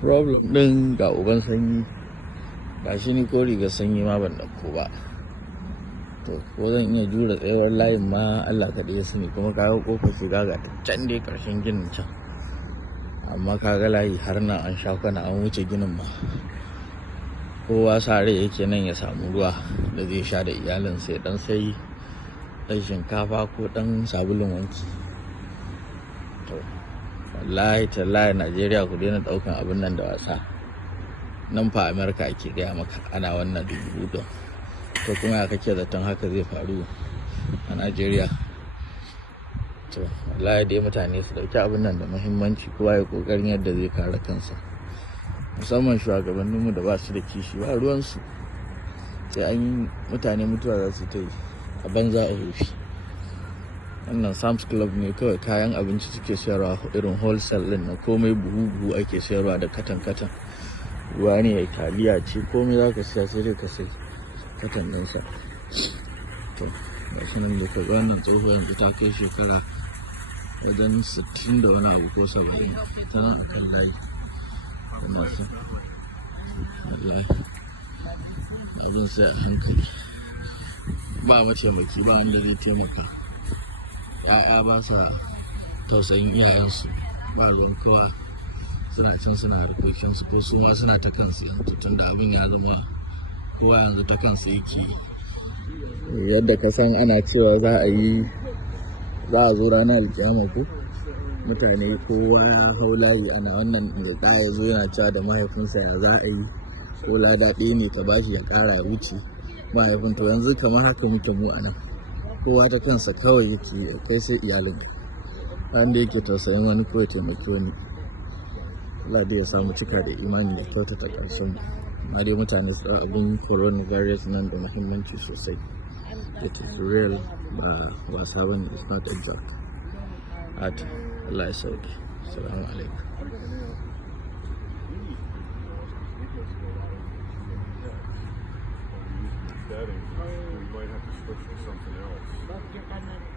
problem din ga uban sanyi, ga shi ni ko riga sanyi ma ban dauko ba. To ko zan iya jure tsayawar layin ma Allah kaɗai ya sani, kuma kaga kofar shiga ga ta can dai ƙarshen ginin can, amma kaga layi har nan an sha kwana an wuce ginin ma. Kowa sa rai yake nan ya samu ruwa da zai sha da iyalinsa, ya dan sai ɗan shinkafa ko ɗan sabulun wanki. To wallahi tallahi Najeriya ku daina ɗaukan abin nan da wasa. Nan fa Amerika ake gaya maka ana wannan dubu. To kuma ya kake zaton haka zai faru a Najeriya? To wallahi dai mutane su dauki abin nan da muhimmanci, kowa ya kokarin yadda zai kare kansa, musamman shugabanninmu da ba su da kishi, ba ruwansu. Sai an yi mutane mutuwa za su ta yi a banza a rufi. Wannan Sam's Club ne kawai kayan abinci suke sayarwa, irin wholesale din na komai buhu-buhu ake sayarwa da katan-katan. Ruwa ne, taliya ce, komai za ka siya sai dai ka sai katan ɗinsa. To ga shi nan da kaga wannan tsoho yanzu ta kai shekara wajen 60 da wani abu ko 70 tana a kan layi da masu wallahi abin sai a hankali, ba mataimaki, ba wanda zai taimaka. Ya'ya ba sa tausayin iyayensu, ba ruwan kowa, suna can suna harkokinsu, ko su ma suna ta kansu yanzu tun da abin ya zama kowa yanzu ta kansu yake. Yadda ka san ana cewa za a zo ranar alkiyama ko mutane kowa ya hau layi ana wannan da ya zo yana cewa da mahaifinsa ya za a yi, ko lada ɗaya ne ka bashi ya ƙara ya wuce mahaifin. To yanzu kamar haka muke mu a nan, kowa ta kansa kawai yake, kai sai iyalinka, wanda yake tausayin wani ko ya taimaki wani. Allah dai ya samu cika da imani da kyautata ƙarshen mu. Amma dai mutane su abin coronavirus nan da muhimmanci sosai. It is real, ba wasa bane, it's not a joke. Allah ya sauke. Assalamu alaikum. We might have to switch to something else.